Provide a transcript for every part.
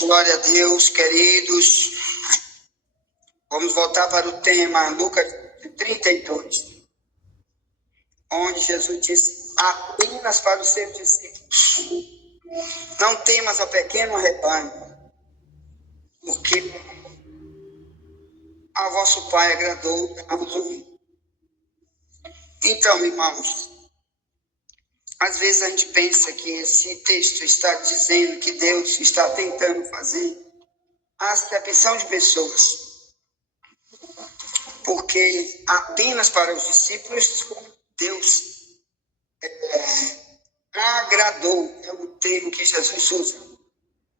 glória a Deus, queridos. Vamos voltar para o tema, Lucas 32, onde Jesus disse apenas para os seus discípulos: não temas, ó pequeno rebanho, porque a vosso Pai agradou dar-vos um. Então, irmãos, às vezes a gente pensa que esse texto está dizendo que Deus está tentando fazer a acepção de pessoas, porque apenas para os discípulos Deus agradou, é o termo que Jesus usa.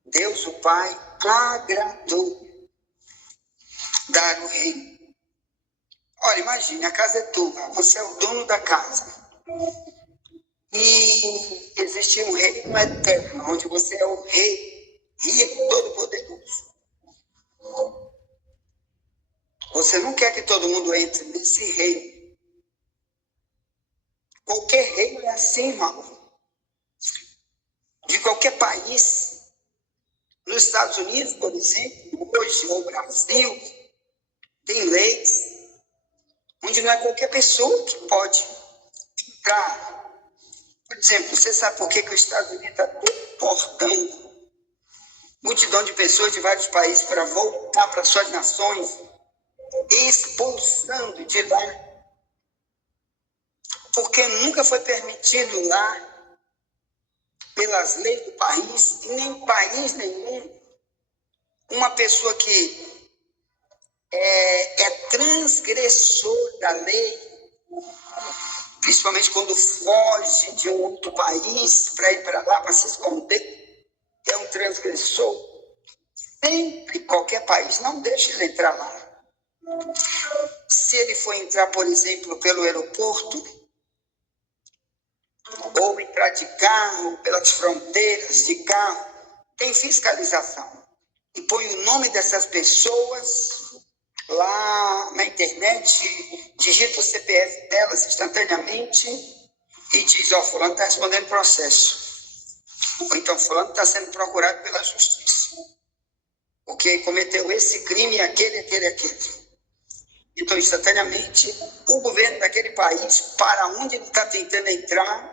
Deus, o Pai, agradou dar o reino. Olha, imagine, a casa é tua, você é o dono da casa. E existe um reino eterno, onde você é o rei, rico, todo-poderoso. Você não quer que todo mundo entre nesse reino. Qualquer reino é assim, irmão. De qualquer país. Nos Estados Unidos, por exemplo, hoje, no Brasil, tem leis onde não é qualquer pessoa que pode entrar. Por exemplo, você sabe por que os Estados Unidos está deportando multidão de pessoas de vários países para voltar para suas nações, expulsando de lá? Porque nunca foi permitido lá, pelas leis do país, nem em país nenhum, uma pessoa que é transgressor da lei, principalmente quando foge de um outro país para ir para lá, para se esconder, é um transgressor. Sempre, qualquer país não deixa ele entrar lá. Se ele for entrar, por exemplo, pelo aeroporto, ou entrar de carro, pelas fronteiras de carro, tem fiscalização. E põe o nome dessas pessoas lá na internet, digita o CPF delas instantaneamente e diz: ó, fulano está respondendo processo. Ou então fulano está sendo procurado pela justiça, porque cometeu esse crime, aquele. Então, instantaneamente, o governo daquele país, para onde ele está tentando entrar,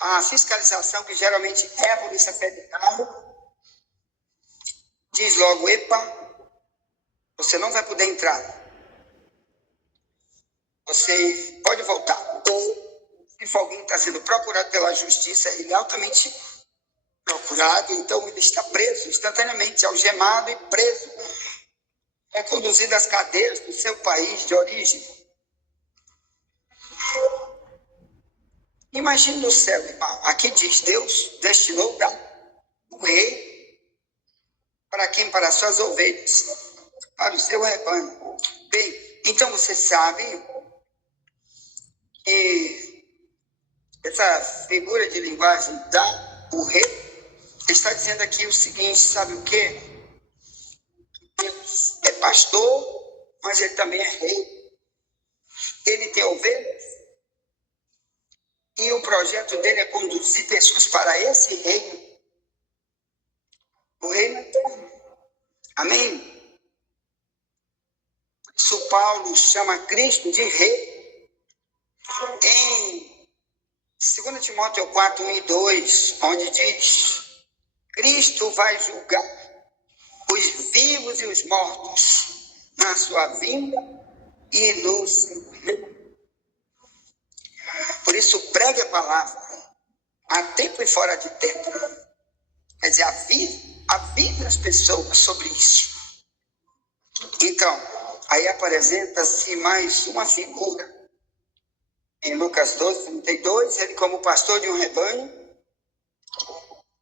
a fiscalização, que geralmente é a Polícia Federal, diz logo: epa, você não vai poder entrar. Você pode voltar. Ou, se alguém está sendo procurado pela justiça, ele é altamente procurado, então ele está preso instantaneamente, algemado e preso. É conduzido às cadeias do seu país de origem. Imagine no céu, irmão. Aqui diz: Deus destinou o rei para quem? Para as suas ovelhas, para o seu rebanho. Bem, então você sabe que essa figura de linguagem o rei está dizendo aqui o seguinte: sabe o quê? Deus é pastor, mas ele também é rei. Ele tem ovelhas e o projeto dele é conduzir pessoas para esse reino, o reino eterno. Amém? Por isso Paulo chama Cristo de rei. Em 2 Timóteo 4, 1 e 2, onde diz: Cristo vai julgar os vivos e os mortos na sua vinda e no seu reino. Por isso pregue a palavra a tempo e fora de tempo. Quer dizer, avise as pessoas sobre isso. Então, aí apresenta-se mais uma figura. Em Lucas 12, 32, ele como pastor de um rebanho.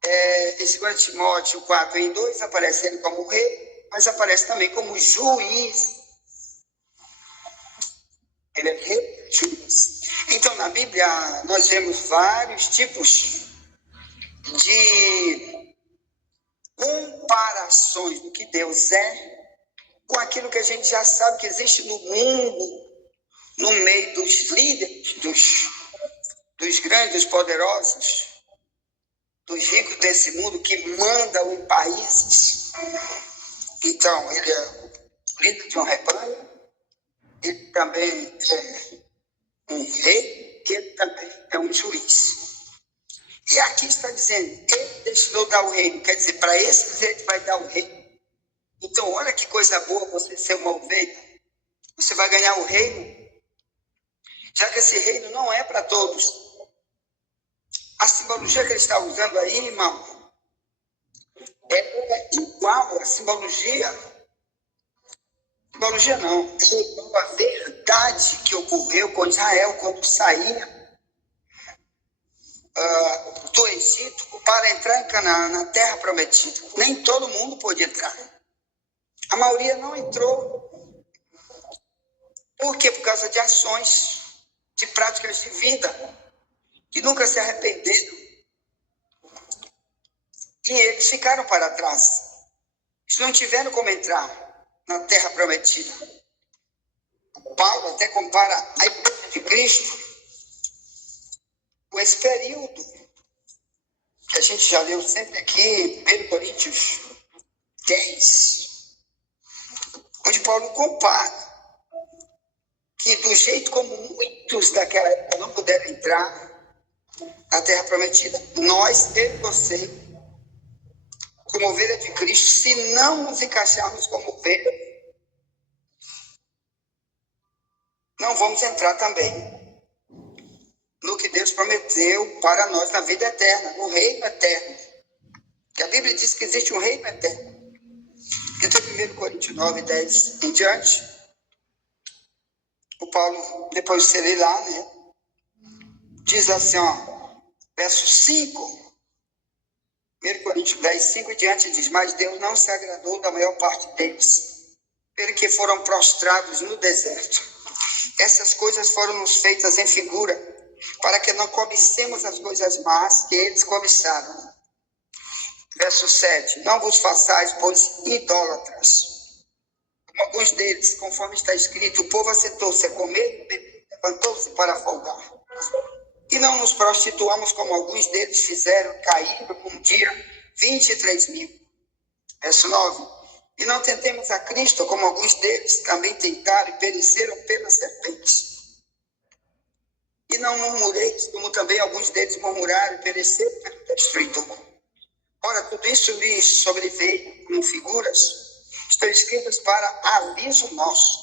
Em 2 Timóteo 4, em 2, aparece ele como rei, mas aparece também como juiz. Ele é rei, juiz. Então, na Bíblia, nós vemos vários tipos de comparações do que Deus é com aquilo que a gente já sabe que existe no mundo, no meio dos líderes, dos grandes, dos poderosos, dos ricos, desse mundo que mandam em países. Então, ele é líder de um rebanho, ele também é um rei, ele também é um juiz. E aqui está dizendo, ele destinou dar o reino, quer dizer, para esses ele vai dar o reino. Então, olha que coisa boa você ser uma ovelha. Você vai ganhar o reino, já que esse reino não é para todos. A simbologia que ele está usando aí, irmão, é igual à simbologia. Simbologia não, é igual à verdade que ocorreu com Israel quando saía do Egito para entrar em Canaã, na terra prometida. Nem todo mundo pôde entrar. A maioria não entrou. Por quê? Por causa de ações, de práticas de vida, que nunca se arrependeram. E eles ficaram para trás. Eles não tiveram como entrar na terra prometida. Paulo até compara a igreja de Cristo com esse período que a gente já leu sempre aqui, 1 Coríntios 10, onde Paulo compara que do jeito como muitos daquela época não puderam entrar na terra prometida, nós, eu e você, como ovelha de Cristo, se não nos encaixarmos como ovelha, não vamos entrar também no que Deus prometeu para nós na vida eterna, no reino eterno. Que a Bíblia diz que existe um reino eterno. Então, 1 Coríntios 9, 10 em diante, o Paulo, depois você lê lá, né? Diz assim, ó, verso 5, 1 Coríntios 10, 5 em diante, diz, mas Deus não se agradou da maior parte deles, pelo que foram prostrados no deserto. Essas coisas foram nos feitas em figura, para que não cobicemos as coisas más que eles cobiçaram. Verso 7, não vos façais, pois, idólatras. Como alguns deles, conforme está escrito, o povo assentou-se a comer, levantou-se para folgar. E não nos prostituamos como alguns deles fizeram, caíram um dia 23.000. Verso 9, e não tentemos a Cristo como alguns deles também tentaram e pereceram pelas serpentes. E não murmureis, como também alguns deles murmuraram e pereceram pelo destruidor. Ora, tudo isso lhes sobreveio como figuras, estão escritas para aviso nosso,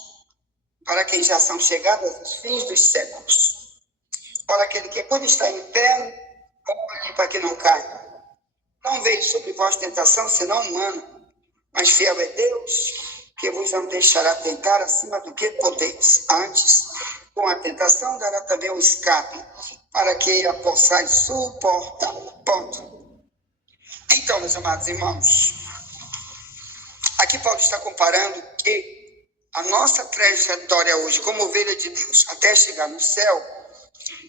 para quem já são chegados os fins dos séculos. Ora, aquele que quando está em pé, olhe para que não caia. Não veio sobre vós tentação, senão humana, mas fiel é Deus, que vos não deixará tentar acima do que podeis. Antes, com a tentação dará também o escape, para que a possais suportar. Ponto. Então, meus amados irmãos, aqui Paulo está comparando que a nossa trajetória hoje, como ovelha de Deus, até chegar no céu,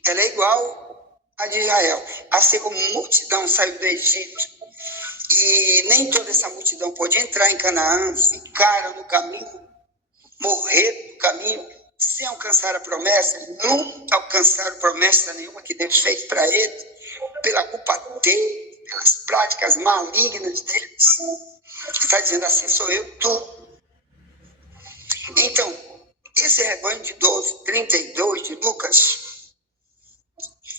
ela é igual à de Israel. Assim como multidão saiu do Egito, e nem toda essa multidão pôde entrar em Canaã, ficaram no caminho, morreram no caminho, sem alcançar a promessa, nunca alcançaram promessa nenhuma que Deus fez para eles, pela culpa dele, pelas práticas malignas deles. Está dizendo assim, sou eu, tu. Então, esse rebanho de 12, 32 de Lucas,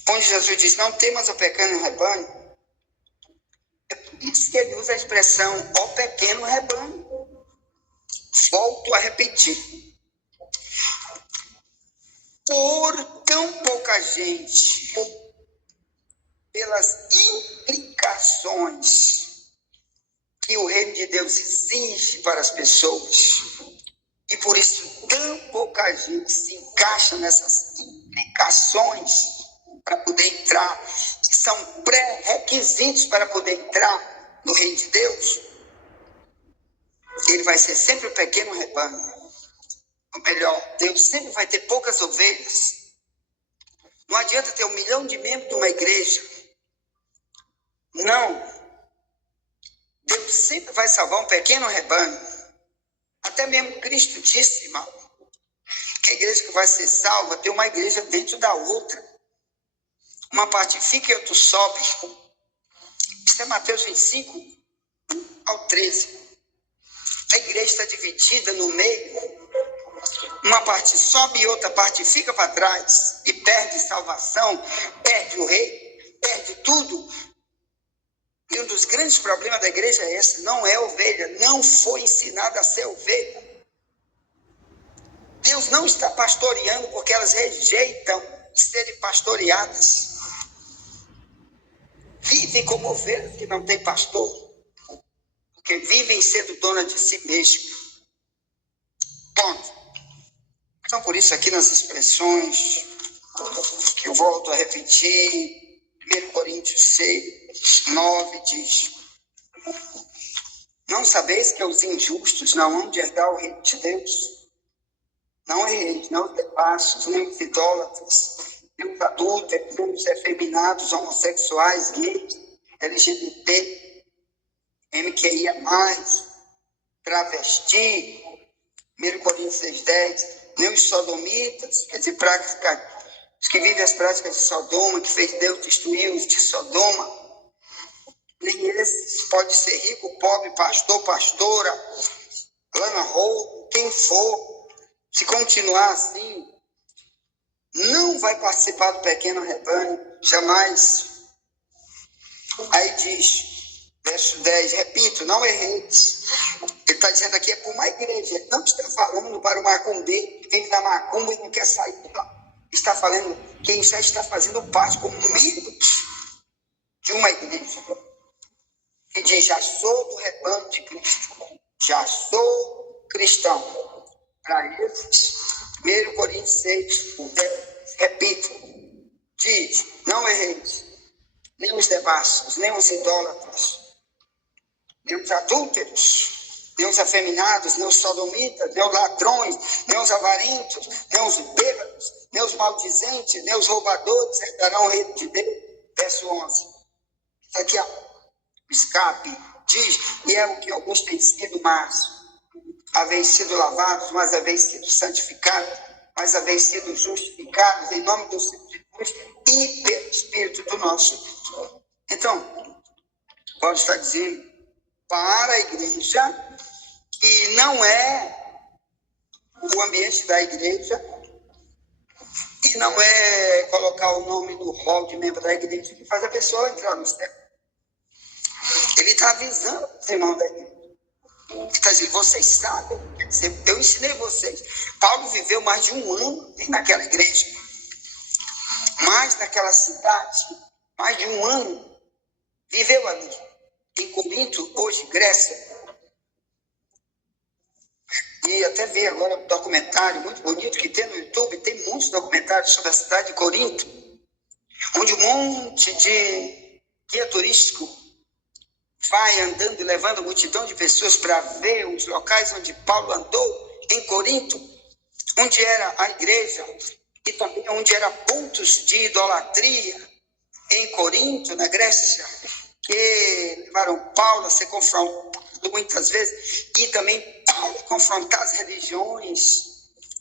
onde Jesus diz, não temas o pequeno rebanho, é por isso que ele usa a expressão, ó pequeno rebanho. Volto a repetir. Por tão pouca gente, pelas implicações que o reino de Deus exige para as pessoas, e por isso tão pouca gente se encaixa nessas implicações para poder entrar, que são pré-requisitos para poder entrar no reino de Deus, ele vai ser sempre o pequeno rebanho. Ou melhor, Deus sempre vai ter poucas ovelhas. Não adianta ter 1 milhão de membros de uma igreja. Não. Deus sempre vai salvar um pequeno rebanho. Até mesmo Cristo disse, irmão, que a igreja que vai ser salva tem uma igreja dentro da outra. Uma parte fica e outra sobe. Isso é Mateus 25 ao 13. A igreja está dividida no meio. Uma parte sobe e outra parte fica para trás e perde salvação, perde o rei, perde tudo. E um dos grandes problemas da igreja é esse: não é ovelha, não foi ensinada a ser ovelha. Deus não está pastoreando porque elas rejeitam serem pastoreadas. Vivem como ovelhas que não têm pastor, porque vivem sendo dona de si mesmo. Ponto. Então, por isso, aqui nas expressões, que eu volto a repetir, 1 Coríntios 6, 9 diz: não sabeis que os injustos não hão de herdar o reino de Deus? Não erreis, não os devassos, nem os idólatras, nem os adúlteros, nem os efeminados, homossexuais, gays, LGBT, MQIA+, travesti, 1 Coríntios 6,10, nem os sodomitas, quer dizer, os que vivem as práticas de Sodoma, que fez Deus destruir os de Sodoma, nem esses, pode ser rico, pobre, pastor, pastora, lana roubo, quem for, se continuar assim, não vai participar do pequeno rebanho, jamais. Aí diz, verso 10, repito, não erreis. Ele está dizendo aqui, é para uma igreja, ele não está falando para o macumbeiro que vive na macumba e não quer sair. Está falando quem já está fazendo parte como membros de uma igreja. E diz, já sou do rebanho de Cristo, já sou cristão. Para esses, 1 Coríntios 6, 10, repito, diz, não erreis, nem os devassos, nem os idólatras, nem os adúlteros, nem os afeminados, nem os sodomitas, nem os ladrões, nem os avarentos, nem os bêbados, nem os maldizentes, nem os roubadores herdarão o reino de Deus. Verso 11. Isso aqui, ó, o escape, diz, e é o que alguns têm sido, mas haveis sido lavados, mas haveis sido santificados, mas haveis sido justificados em nome do Senhor Jesus e pelo Espírito do nosso Deus. Então, Paulo está dizendo para a igreja que não é o ambiente da igreja e não é colocar o nome no rol de membro da igreja que faz a pessoa entrar no céu. Ele está avisando os irmãos da igreja. Está dizendo, vocês sabem, eu ensinei vocês. Paulo viveu mais de um ano naquela igreja, mais naquela cidade, mais de um ano, viveu ali, em Corinto, hoje Grécia. E até ver agora um documentário muito bonito que tem no YouTube, tem muitos documentários sobre a cidade de Corinto, onde um monte de guia turístico vai andando e levando multidão de pessoas para ver os locais onde Paulo andou, em Corinto, onde era a igreja, e também onde era pontos de idolatria, em Corinto, na Grécia, que levaram Paulo a ser confrontado muitas vezes, e também Paulo a confrontar as religiões,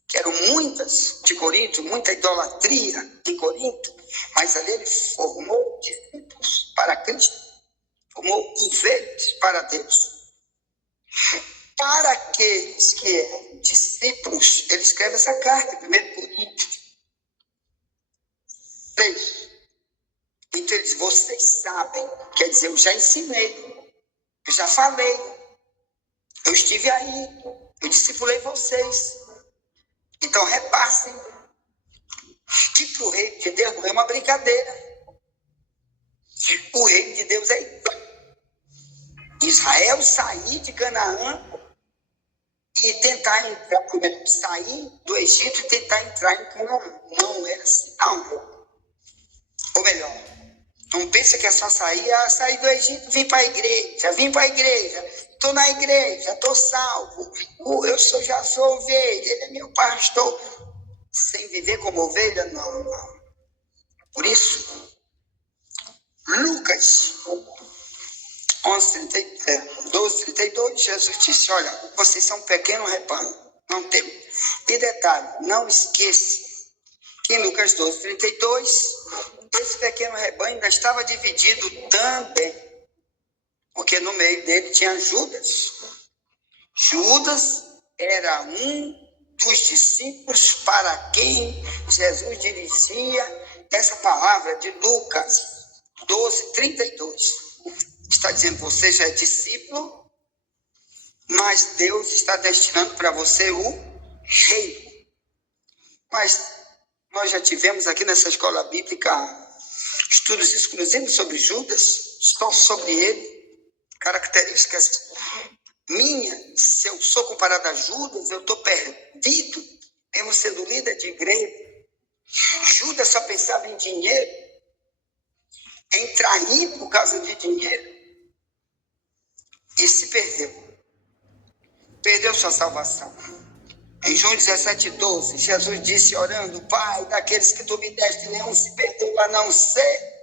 que eram muitas de Corinto, muita idolatria em Corinto, mas ali ele formou discípulos para Cristo, formou ovelhas para Deus. Para aqueles que eram discípulos, ele escreve essa carta, 1 Coríntios 3. Então ele diz, vocês sabem, quer dizer, eu já ensinei, eu já falei, eu estive aí, eu discipulei vocês. Então repassem que para o reino de Deus não é uma brincadeira. O reino de Deus é igual. Israel sair de Canaã e tentar entrar, primeiro, sair do Egito e tentar entrar em Canaã. Não é assim, não. Ou melhor, não pensa que é só sair do Egito, vim para a igreja, estou na igreja, estou salvo, já sou ovelha, ele é meu pastor. Sem viver como ovelha, não. Por isso, Lucas 12:32, Jesus disse, olha, vocês são um pequeno rebanho, não tem. E detalhe, não esqueça que em Lucas 12:32, esse pequeno rebanho ainda estava dividido também porque no meio dele tinha Judas. Judas era um dos discípulos para quem Jesus dirigia essa palavra de Lucas 12:32. Está dizendo, você já é discípulo, mas Deus está destinando para você o reino. Mas nós já tivemos aqui nessa escola bíblica estudos exclusivos sobre Judas, só sobre ele, características minhas. Se eu sou comparado a Judas, eu estou perdido, mesmo sendo líder de igreja. Judas só pensava em dinheiro, em trair por causa de dinheiro, e se perdeu sua salvação. Em João 17:12, Jesus disse orando, Pai, daqueles que tu me deste, nenhum se perdeu a não ser.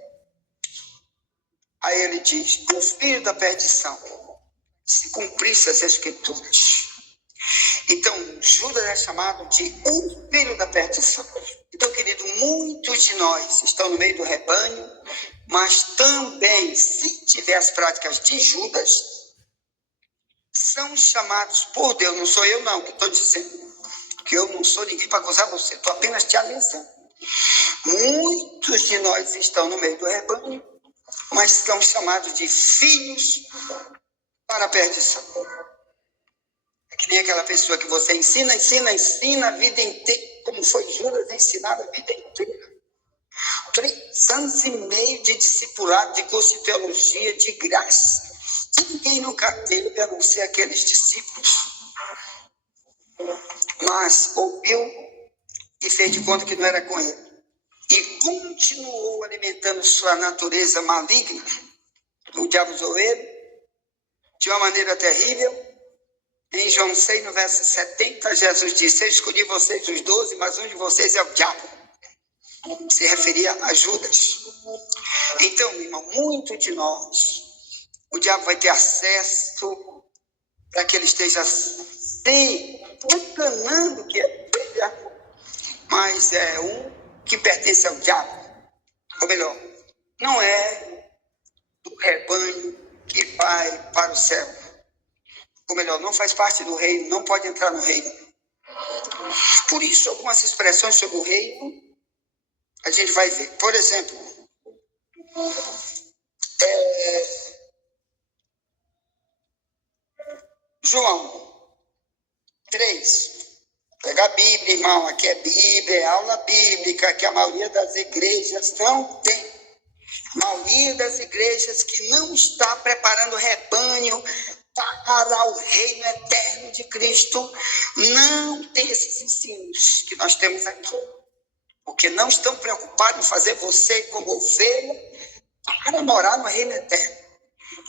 Aí ele diz, o filho da perdição, se cumprisse as escrituras. Então, Judas é chamado de o filho da perdição. Então, querido, muitos de nós estão no meio do rebanho, mas também, se tiver as práticas de Judas, são chamados por Deus. Não sou eu não que estou dizendo, que eu não sou ninguém para acusar você, estou apenas te avisando. Muitos de nós estão no meio do rebanho, mas são chamados de filhos para a perdição. É que nem aquela pessoa que você ensina a vida inteira, como foi Judas ensinado a vida inteira. 3 anos e meio de discipulado, de curso de teologia, de graça. Ninguém nunca teve, a não ser aqueles discípulos. Mas ouviu e fez de conta que não era com ele. E continuou alimentando sua natureza maligna. O diabo usou ele de uma maneira terrível. Em João 6, no verso 70, Jesus disse, eu escolhi vocês os 12, mas um de vocês é o diabo. Se referia a Judas. Então, meu irmão, muito de nós, o diabo vai ter acesso para que ele esteja se enganando que é ele, mas é um que pertence ao diabo. Ou melhor, não é do rebanho que vai para o céu. Ou melhor, não faz parte do reino, não pode entrar no reino. Por isso, algumas expressões sobre o reino, a gente vai ver. Por exemplo, João 3. Pega a Bíblia, irmão, aqui é Bíblia, é aula bíblica, que a maioria das igrejas não tem. A maioria das igrejas que não está preparando o rebanho para o reino eterno de Cristo, não tem esses ensinos que nós temos aqui. Porque não estão preocupados em fazer você como ovelha para morar no reino eterno.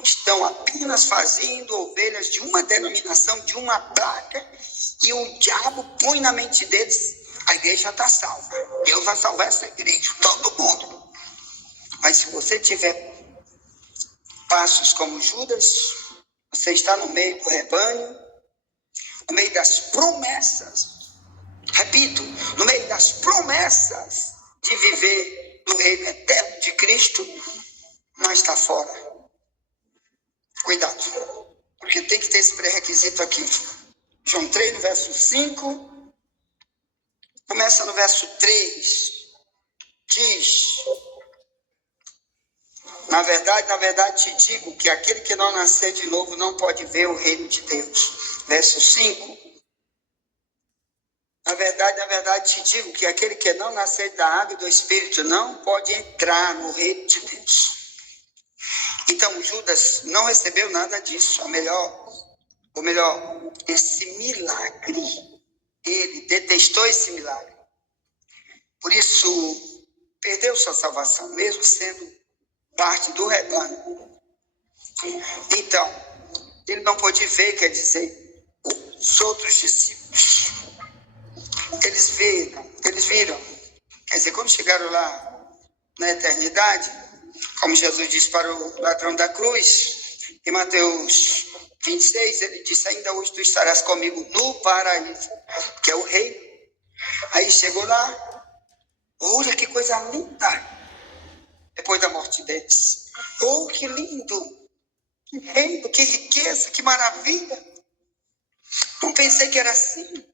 Estão apenas fazendo ovelhas de uma denominação, de uma placa, e o diabo põe na mente deles, a igreja está salva. Deus vai salvar essa igreja, todo mundo. Mas se você tiver passos como Judas, você está no meio do rebanho, no meio das promessas, repito, no meio das promessas de viver no reino eterno de Cristo, mas está fora. Cuidado, porque tem que ter esse pré-requisito aqui. João 3, no verso 5, começa no verso 3, diz, na verdade te digo que aquele que não nascer de novo não pode ver o reino de Deus. Verso 5, na verdade te digo que aquele que não nascer da água e do Espírito não pode entrar no reino de Deus. Então, Judas não recebeu nada disso. Ou melhor, esse milagre. Ele detestou esse milagre. Por isso, perdeu sua salvação, mesmo sendo parte do rebanho. Então, ele não pôde ver, quer dizer, os outros discípulos. Eles viram. Quer dizer, quando chegaram lá na eternidade, como Jesus disse para o ladrão da cruz, em Mateus 26, ele disse, ainda hoje tu estarás comigo no paraíso, que é o reino. Aí chegou lá, olha que coisa linda, depois da morte deles. Oh, que lindo! Que reino, que riqueza, que maravilha. Não pensei que era assim.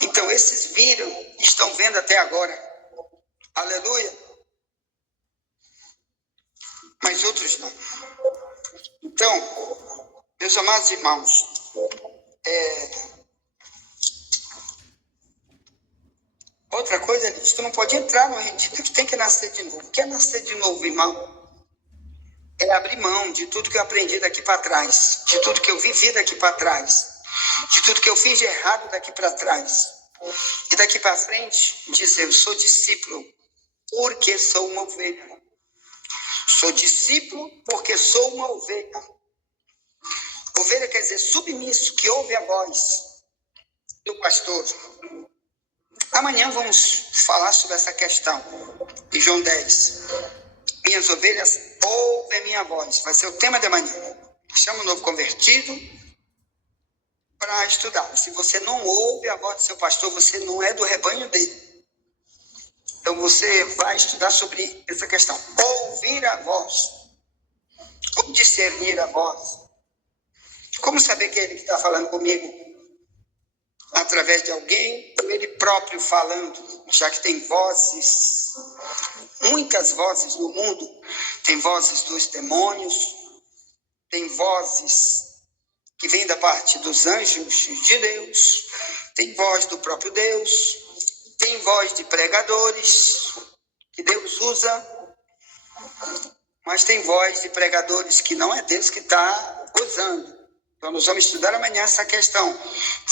Então, esses viram, estão vendo até agora. Aleluia. Mas outros não. Então, meus amados irmãos, outra coisa, tu não pode entrar no reino de Deus, tem que nascer de novo. O que é nascer de novo, irmão? É abrir mão de tudo que eu aprendi daqui para trás, de tudo que eu vivi daqui para trás, de tudo que eu fiz de errado daqui para trás. E daqui para frente, dizer, eu sou discípulo porque sou uma ovelha. Sou discípulo porque sou uma ovelha. Ovelha quer dizer submisso, que ouve a voz do pastor. Amanhã vamos falar sobre essa questão, em João 10. Minhas ovelhas ouvem a minha voz. Vai ser o tema de amanhã. Chama o novo convertido para estudar. Se você não ouve a voz do seu pastor, você não é do rebanho dele. Então você vai estudar sobre essa questão. Ouvir a voz. Como discernir a voz? Como saber que é ele que está falando comigo? Através de alguém, ou ele próprio falando, já que tem vozes, muitas vozes no mundo. Tem vozes dos demônios, tem vozes que vêm da parte dos anjos de Deus, tem voz do próprio Deus, tem voz de pregadores que Deus usa, mas tem voz de pregadores que não é Deus que está usando. Então nós vamos estudar amanhã essa questão.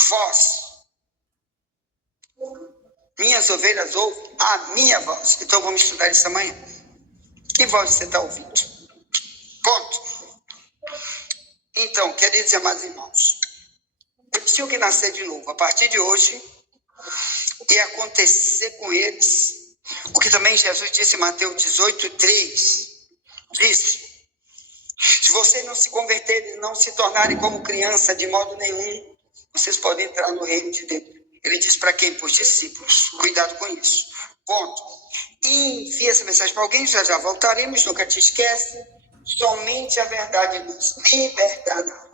Voz. Minhas ovelhas ouvem a minha voz. Então vamos estudar isso amanhã. Que voz você está ouvindo? Ponto. Então, queridos e amados irmãos, eles tinham que nascer de novo. A partir de hoje, ia acontecer com eles o que também Jesus disse em Mateus 18:3. Disse, se vocês não se converterem, não se tornarem como criança de modo nenhum, vocês podem entrar no reino de Deus. Ele diz para quem? Para os discípulos. Cuidado com isso. Ponto. E envia essa mensagem para alguém, já voltaremos, nunca te esquece. Somente a verdade nos libertará.